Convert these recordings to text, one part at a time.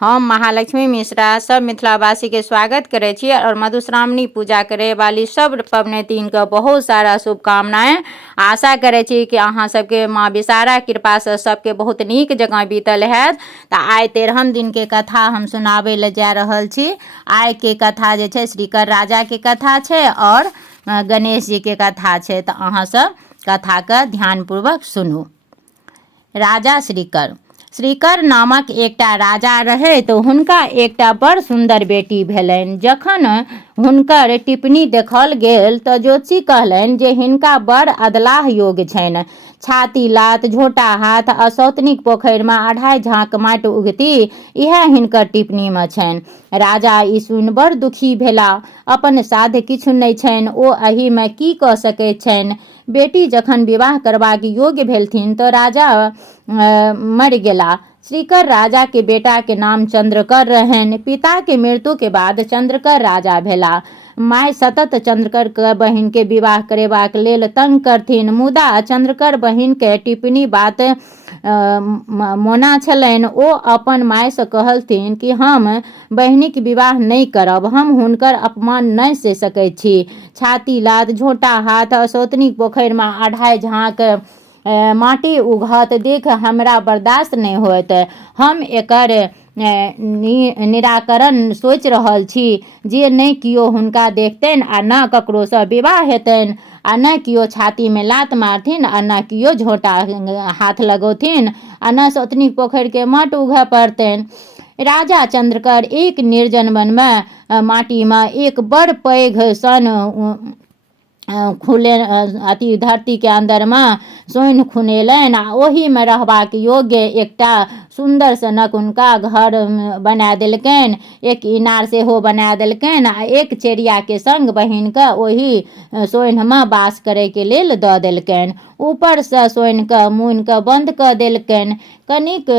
हम महालक्ष्मी मिश्रा सब मिथिलावासी के स्वागत करे छी और मधुश्रावणी पूजा करे वाली सब पबनैतिन के बहुत सारा शुभकामनाएं। आशा करे छी कि अहाँ सबके माँ विषारा कृपा से सबके बहुत नीक जगह बीतल हैत। तो आइ 13 दिन के कथा हम सुनाबे ले जा रहल छी। आइ के कथा जे छे श्रीकर राजा के कथा छे और गणेश जी के कथा छे। तो अहाँ सब कथा के ध्यानपूर्वक सुनू। राजा श्रीकर नामक एकटा राजा रहे तो हुनका एकटा बड़ सुंदर बेटी भेलनि। जखन हुनकर टिप्पणी देखल गेल तो ज्योतिषी कहलनि जे हिनका बड़ अदलाह योग छनि। छाती लात झोटा हाथ आ सौतनिक पोखरि में 2.5 झाँक माटि उगती, इएह हिनकर टिप्पणी में छनि। राजा ई सुनि बड़ दुखी भेला। अपन साध्य किछु नहि छनि, ओ एहि में की कऽ सकैत छनि। बेटी जखन विवाह करबाक योग्य भेलथिन तो राजा मरि गेला। श्रीकर राजा के बेटा के नाम चंद्रकर रहनि। पिता के मृत्यु के बाद चंद्रकर राजा भेला। माय सतत चंद्रकर के बहिन के विवाह करेबाक लेल तंग करथिन, मुदा चंद्रकर बहिन के टिप्पणी बात मोना छलनि। ओ अपन माय से कहलथिन कि हम बहिनीक विवाह नहि करब, हम हुनकर अपमान नहि सहि सकैत छी। छाती लात झोटा हाथ सौतनिक पोखरि में 2.5 झाँक माटी उघत देख हमरा बर्दाश्त नहीं होत। हम एकर निराकरण सोच रहल छी जे नहि कियो हुनका देखतनि आ न ककरो से विवाह हेतनि, आ न कियो छाती में लात मारथिन, आ न कियो झोटा हाथ लगौथिन, आ न सौतनिक पोखरि के माट उघ पड़तनि। राजा चंद्रकर एक निर्जन वन में माटी में एक बड़ पैघ सन खुले अति धरती के अंदर में सोइन खुनेलनि आ ओही में रहबाक योग्य एकटा सुंदर सनक हुनका घर बना देलकनि। एक इनार सेहो बना देलकनि आ एक चेरिया के संग बहिन के ओही सोइन में वास करे के लेल दऽ देलकनि। ऊपर से सोइन के मुनि के बंद कऽ देलकनि। कनिक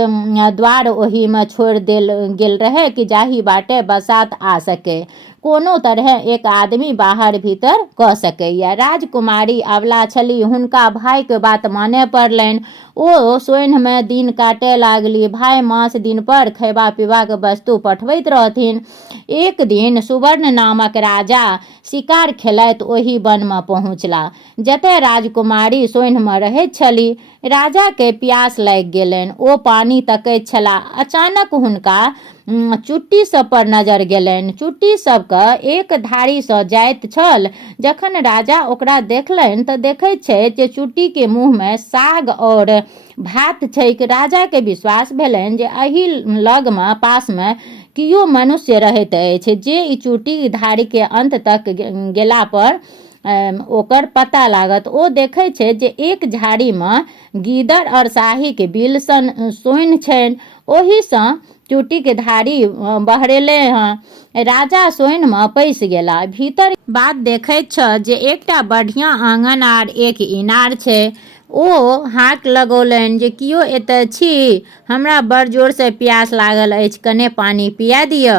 द्वार ओही में छोड़ देल गेल रहे कि जाही बाटे बसात आ सके, कोनो तरह एक आदमी बाहर भीतर कऽ सकैया। राजकुमारी अबला छली, हुनका भाई के बात माने पड़लनि। ओ सोइन में दिन काटे लागली। भाई मास दिन पर खैबा पीबाक वस्तु पठबैत रहथिन। एक दिन सुवर्ण नामक राजा शिकार खेलैत ओही वन में पहुँचला जतय राजकुमारी सोइन में रहैत छली। राजा के प्यास लागि गेलनि। ओ पानी तकैत छलाह। अचानक हुनका चुट्टी सब पर नजर गेलनि। चुट्टी सब के एक धारी सँ जाइत छल। जखन राजा ओकरा देखलनि तऽ देखैत छै जे चुट्टी के मुँह में साग और भात छैक। राजा के विश्वास भेलनि जे एहि लग में पास में कियो मनुष्य रहैत अछि जे ई चुट्टी धारी के अंत तक गेला पर ओकर पता लागत। ओ देखै छै जे एक झाड़ी में गीदड़ और शाही के बिल सन सोइन छनि, ओही सँ चुट्टी के धारी बहरेले हैं। राजा सोइन में पैसि गेला। भीतर बात देखैत छ जे एकटा बढ़िया आंगन आर एक इनार छै। ओ हाक लगौलनि जे कियो एतय छी, हमरा बड़ जोर से प्यास लागल अछि, कने पानी पिया दिअ।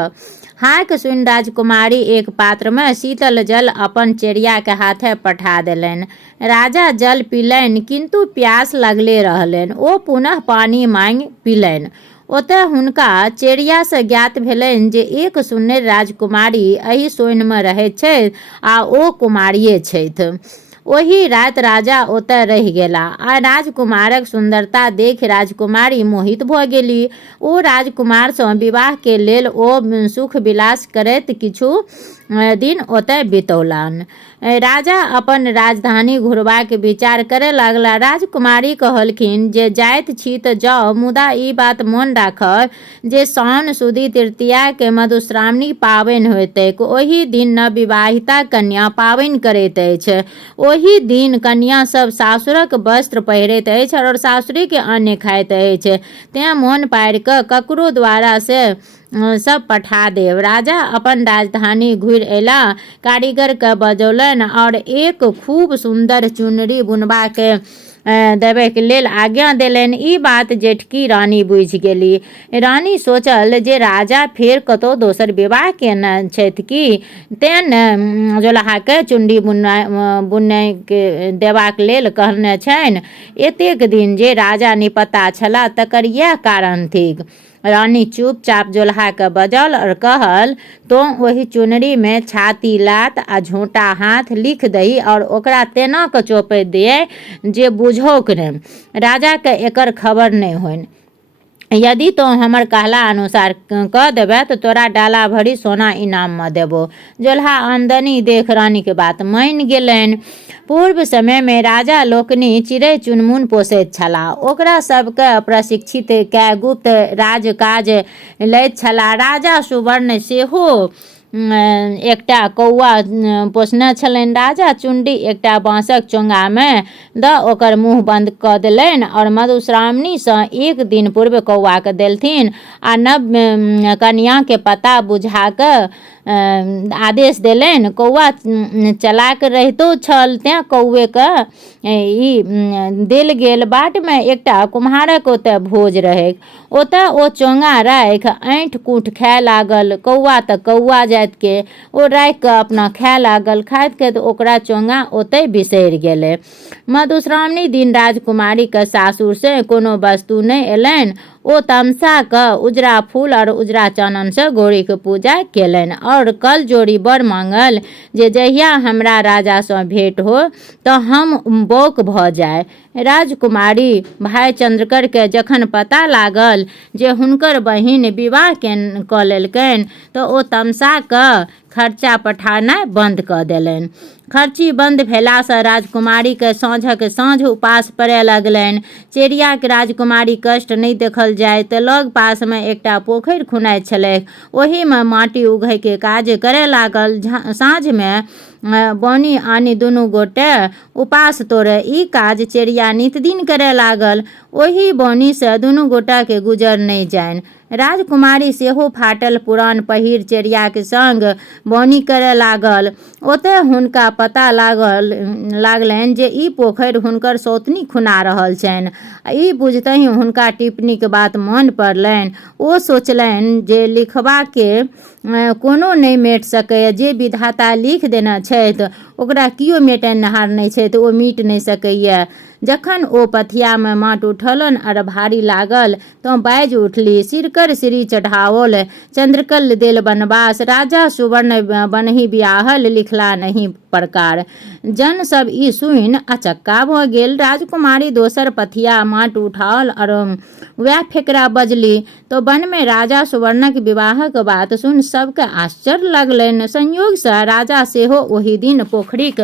हाक सुनि राजकुमारी एक पात्र में शीतल जल अपन चेरिया के हाथे पठा देलनि। राजा जल पीलनि किंतु प्यास लगले रहलनि। ओ पुनः पानी मांगि पीलनि। ओतय हुनका चेरिया से ज्ञात भेलनि जे एक सुन्नर राजकुमारी एहि सोइन में रहैत छथि आ ओ कुमारिये छथि। ओही रात राजा ओतय रहि गेला आ राजकुमारक सुंदरता देखि राजकुमारी मोहित भऽ गेली। ओ राजकुमार सँ विवाह के लेल ओ सुख विलास करैत किछु दिन ओतय बितौलनि। राजा अपन राजधानी घुरबाक विचार करे लागला। राजकुमारी कहलखिन जे जाइत छी तऽ जाउ, मुदा ई बात मोन राखब जे साउन सुदी तृतीया के मधुश्रावणी पाबनि होइत अछि। ओही दिन नवविवाहिता कन्या पाबनि करैत अछि। ओही दिन कन्या सब सासुरक वस्त्र पहिरैत अछि और सासुरी के अन्न खाइत अछि। तें मोन पारि कऽ ककरो द्वारा से सब पठा देव। राजा अपन राजधानी घुरि अयला, कारीगर के बजौलनि और एक खूब सुंदर चुनरी बुनबा के देवे के लेल आज्ञा देलनि। ई बात जेठकी रानी बुझि गेली। रानी सोचल जे राजा फेर कतौ दोसर विवाह केने छथि की, तें ने जोलहा के चुंडी बुनय के देबाक लेल कहने छनि। एतेक दिन जे राजा निपता छला तकर यह कारण थिक। रानी चुपचाप जोल्हा के बजल और कहल, तो वही चुनरी में छाती लात आ झोंटा हाथ लिख दही और ओकरा तेना के चौपैत दिए जे बुझौक नहीं, राजा के एकर खबर नहीं होइन। यदि तो हमर कहला अनुसार कह देबे तो तोरा डाला भरी सोना इनाम में देबो। जोल्हा आमदनी देख रानी के बात मान गेलनि। पूर्व समय में राजा लोकनि चिड़ै चुनमुन पोसैत छलाह, ओकरा सबके प्रशिक्षित कए गुप्त राजकाज लैत छलाह। राजा सुवर्ण सेहो एकटा कौआ पोसने छलनि। राजा चुंडी एकटा बाँसक चोंगामे दऽ ओकर मुँह बंद कऽ देलनि और मधुश्रावणीसँ एक दिन पूर्व कौआके देलथिन आ नव कन्याके पता बुझा कऽ आदेश देलनि। कौआ चलाक रहितो छल, तेँ कौएके ई देल गेल। बाटमे एकटा कुम्हारक ओतऽ भोज रहैक, ओतऽ ओ चोंगा राखि ऐंठ कूट खाए लागल। कौआ तऽ कौआ जातिके, ओ राखि कऽ अपना खाए लागल। खाइत खाइत ओकरा चोंगा ओतहि बिसरि गेलै। मधुश्रावणी दिन राजकुमारीके सासुरसँ कोनो वस्तु नहि अयलनि। ओ तमसा कऽ उजरा फूल और उजरा चाननसँ गौरीके पूजा केलनि और कल जोड़ी बर मांगल जे जहिया हमरा राजासँ भेंट हो तऽ हम बौक भऽ जाय। राजकुमारी भाई चंद्रकर जखन पता लागल जे हुनकर बहिन विवाह कऽ लेलकनि तऽ ओ तमसा कऽ खर्चा पठानाइ बंद कऽ देलनि। खर्ची बंद भेलासँ राजकुमारीके साँझक साँझ उपास पड़य लगलनि। चेरियाके राजकुमारी कष्ट नहि देखल जाय तऽ लग पासमे एकटा पोखरि खुनाइत छलैक, ओहिमे माटि उघैके काज करय लागल। साँझमे बौनी आनी दुनू गोटे उपास तोड़े ई काज चेरिया नितदिन करय लागल। ओही बौनीसँ दुनू गोटाके गुजर नहि जानि। राजकुमारी सेहो फाटल पुरान पहिर चेरियाके संग बौनी करय लागल। ओतय हुनका पता लागलनि जे ई पोखरि हुनकर सौतनी खुना रहल छनि। ई बुझतहि हुनका टिप्पणीके बात मन पड़लनि। ओ सोचलनि जे लिखबाके कोनो नहि मेट सकैए, जे विधाता लिख देने छथि ओकरा किओ मेटनिहार नहि छथि, ओ मीट नहि सकैए। जखन ओ पथियामे माट उठौलनि और भारी लागल तऽ बाजि उठली, सिरकर सिरी चढ़ाओल चंद्रकल देल बनवास, राजा सुवर्ण बनहि बियाहल, लिखला नहीं प्रकार। जन सब ई सुनि अचक्का भऽ गेल। राजकुमारी दोसर पथिया माट उठाओल और वएह फेकरा बजली तो वन में राजा सुवर्णक विवाहक बात सुनि सबके आश्चर्य लगलनि। संयोगसँ राजा सेहो ओहि दिन पोखरिक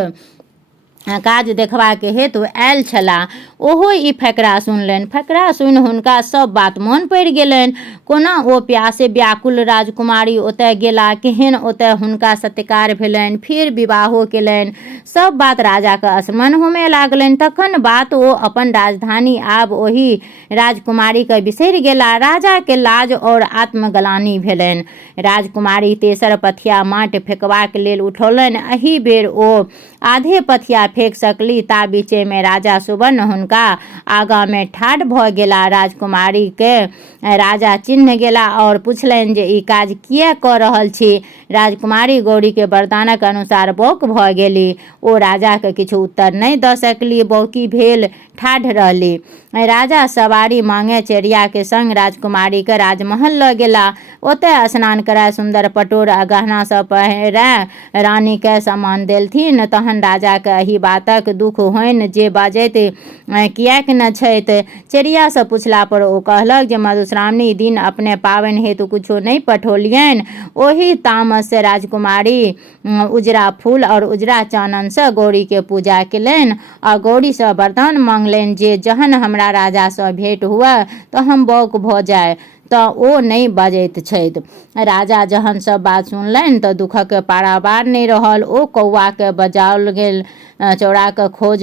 काज देखबाके हेतु आयल छलाह। ओहो ई फकरा सुनलनि। फकरा सुनि हुनका सब बात मोन पड़ि गेलनि। कोना ओ प्यासे व्याकुल राजकुमारी ओतय गेला, केहन ओतय हुनका सत्कार भेलनि, फिर विवाहो केलनि, सब बात राजाके स्मरण होमे लागलनि। तखन बात ओ अपन राजधानी आब ओहि राजकुमारीके बिसरि गेला। राजाके लाज और आत्मग्लानि भेलनि। राजकुमारी तेसर पथिया माट फेकबाक लेल उठौलनि। एहि बेर ओ आधे पथिया फेंक सकली, ता बीचेमे राजा सुवर्ण हुनका आगाँमे ठाढ़ भऽ गेला। राजकुमारीके राजा चिन्ह गेला और पुछलनि जे ई काज किए कऽ रहल छी। राजकुमारी गौरीके वरदानक अनुसार बौक भऽ गेली। ओ राजाके किछु उत्तर नहि दऽ सकली, बौकी भेल ठाढ़ रहली। राजा सवारी मांगे चेरियाके संग राजकुमारीके राजमहल लऽ गेला। ओतय स्नान कराय, सुंदर पटोर आ गहना सब पहिराय रानीके सम्मान देलथिन। तहन राजाके एहि बातक दुख होनि जे बाजैत किएक न छथि। चेरियासँ पुछला पर ओ कहलक जे मधुश्रावणी दिन अपने पावनि हेतु कुछो नहि पठौलियनि। ओहि तामस राजकुमारी उजरा फूल और उजरा चाननसँ गौरीके पूजा केलनि आ गौरीसँ वरदान मांगलनि जे जहन हमरा राजासँ भेंट हुए तऽ हम बौक भऽ जाय तऽ ओ नहि बजैत छथि। राजा जहन सब बात सुनलनि तऽ दुखक पारावार नहि रहल। ओ कौआके बजाओल गेल चौराके खोज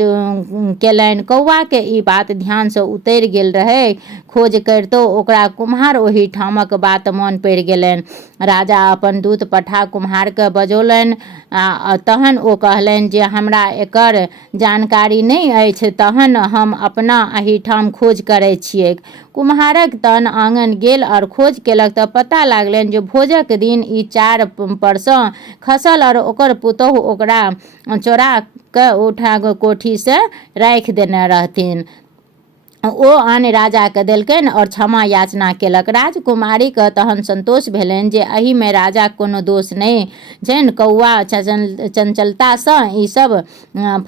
केलनि। कौआके ई बात ध्यानसँ उतरि गेल रहै। खोज करितो ओकरा कुम्हार ओहि ठामक बात मोन पड़ि गेलनि। राजा अपन दूत पठा कुम्हारके बजौलनि आ तहन ओ कहलनि जे हमरा एकर जानकारी नहि अछि, तहन हम अपना एहिठाम खोज करै छियै। कुम्हारक तन आंगन गेल और खोज केलक तऽ पता लागलनि जे भोजक दिन ई चार परसँ खसल और ओकर पुतोहु ओकरा चोरा कऽ उठा कोठीसँ राखि देने रहथिन। ओ आन राजाके देलकनि और क्षमा याचना केलक। राजकुमारीके तहन संतोष भेलनि जे एहिमे राजाक कोनो दोष नहि छनि, कौआ चंचलतासँ ई सब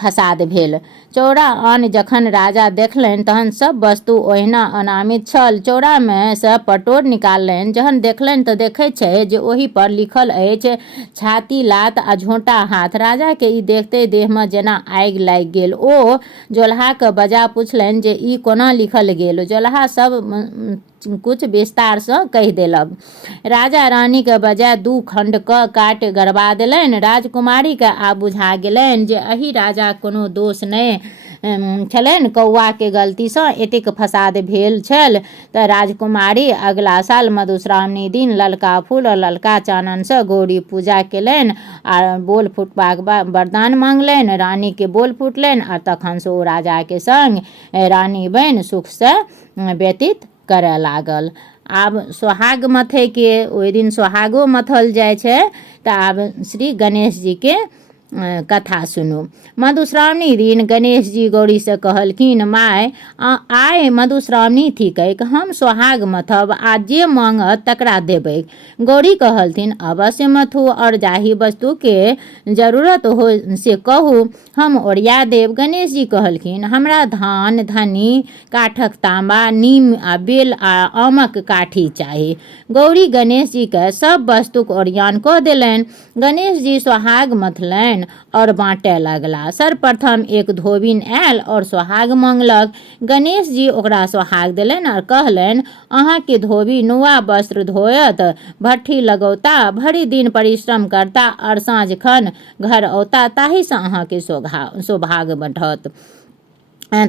फसाद भेल। चौरा आन जखन राजा देखलनि तहन सब वस्तु ओहिना अनामित छल। चौरामे सँ पटोर निकाललनि, जहन देखलनि तऽ देखैत छै जे ओहि पर लिखल अछि छाती लात आ झोंटा हाथ। राजाके ई देखते देहमे जेना आगि लागि गेल। ओ जोल्हाके बजा पुछलनि जे ई कोना लिखल गेल। जोल्हा सब कुछ विस्तारसँ कहि देलक। राजा रानीके बजाय 2 खण्ड क काटि गड़बा देलनि। राजकुमारीके आब बुझा गेलनि जे एहि राजाक कोनो दोष नहि छलनि, कौआके गलतीसँ एतेक फसाद भेल छल। तऽ राजकुमारी अगला साल मधुश्रावणी दिन ललका फूल और ललका चाननसँ गौरी पूजा केलनि आ बोल फुटबाक वरदान मांगलनि। रानीके बोल फुटलनि आ तखनसँ ओ राजाके संग रानी बनि सुखसँ व्यतीत करय लागल। आब सोहाग मथयके ओहि दिन सोहागो मथल जाइ छै। तऽ आब श्री गणेश जीके कथा सुनू। मधुश्रावणी दिन गणेश जी गौरी से कहलखिन, माय आइ मधुश्रावणी थिकैक, हम सोहाग मथब आ जे मांगत तकरा देबै। गौरी कहलथिन, अवश्य मथू और जाहि वस्तुके जरूरत हो से कहू, हम ओरिया देब। गणेश जी कहलखिन, हमरा धान धनी काठक तांबा, नीम आ बेल आ आमक काठी चाही। गौरी गणेश जीके सब वस्तुक ओरियान कऽ देलनि। गणेश जी सोहाग मथलनि और बाँटय लगला। सर्वप्रथम एक धोबिन आयल और सोहाग मांगलक। गणेश जी ओकरा सोहाग देलनि और कहलनि, अहाँके धोबी नुआ वस्त्र धोयत, भट्ठी लगौता, भरि दिन परिश्रम करता और साँझ खन घर औता, ताहिसँ अहाँके सौभाग्य बढ़त।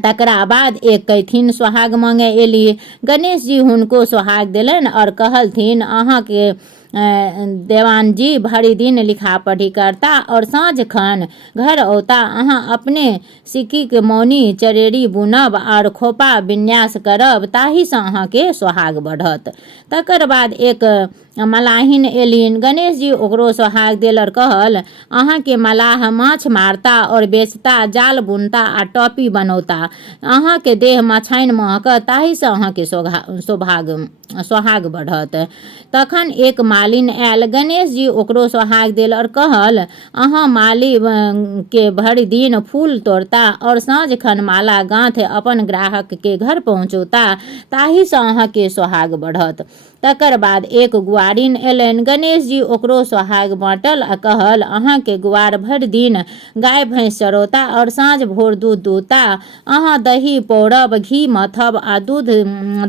तकरा बाद एक कैथिन सोहाग मांगे एली। गणेश जी हुनको सोहाग देलनि और कहलथिन, अहाँके देवान जी भरि दिन लिखा पढ़ी करता और साँझ खन घर औता, अहाँ अपने सिक्कीके मौनी चरेरी बुनब और खोपा विन्यास करब, ताहिसँ अहाँके सोहाग बढ़त। तकर बाद एक मलाहिन एलिन। गणेश जी ओकरो सोहाग देल और कहल, अहाँके मलाह माछ मारता और बेचता, जाल बुनता आ टोपी बनौता, अहाँके देह मछाइन महकत, ताहिसँ अहाँके सोहाग बढ़त। तखन एक मालिन आयल। गणेश जी ओकरो सोहाग देल और कहल, अहाँ माली के भरि दिन फूल तोड़ता और साँझ खन माला गाँथ अपन ग्राहक के घर पहुँचौता, ताहिसँ अहाँके सोहाग बढ़त। तकर बाद एक गुआरिन एलनि। गणेश जी ओकरो सोहाग बाँटल आ कहल, अहाँके गुआर भरि दिन गाय भैंस चरौता और साँझ भोर दूध दूहता, अहाँ दही पौरब, घी मथब आ दूध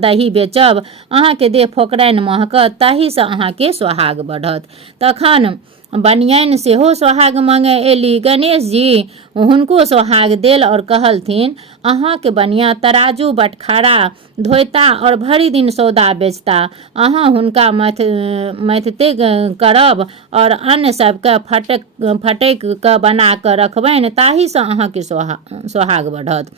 दही बेचब, अहाँके देह फोकराइन महकत, ताहिसँ अहाँके सोहाग बढ़त। तखन बनियान सेहो सोहाग मांगे एली। गणेश जी हुनको सोहाग देल और कहलथिन, अहाँके बनिया तराजू बटखारा धोता और भरि दिन सौदा बेचता, अहाँ हुनका मथते करब और अन्न सबके फटक कऽ बना कऽ रखबनि, ताहिसँ अहाँके सोहाग बढ़त।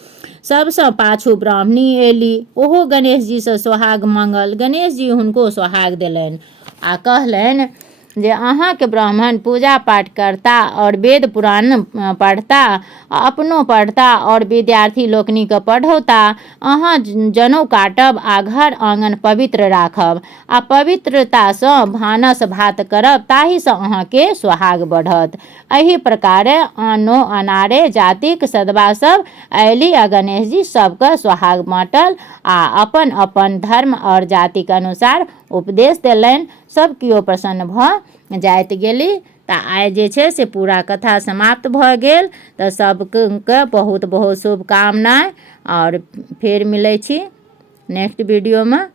सबसँ पाछू ब्राह्मणी एली। ओहो गणेश जीसँ सोहाग मांगल। गणेश जी हुनको सोहाग देलनि आ कहलनि जे अहाँके ब्राह्मण पूजा पाठ करता और वेद पुराण पढ़ता, अपनो पढ़ता और विद्यार्थी लोकनिके पढ़ौता, अहाँ जनेऊ काटब आ घर आँगन पवित्र राखब आ पवित्रतासँ भानस भात करब, ताहिसँ अहाँके सोहाग बढ़त। एहि प्रकारे आनो अनारे जातिक सदबा सब अयली आ गणेश जी सबके सोहाग बाँटल आ अपन अपन धर्म और जातिक अनुसार उपदेश देलनि। सब किओ प्रसन्न भऽ जाइत गेली। तऽ आइ जे छै से पूरा कथा समाप्त भऽ गेल। तऽ सबके बहुत बहुत शुभकामना और फेर मिलै छी नेक्स्ट वीडियोमे।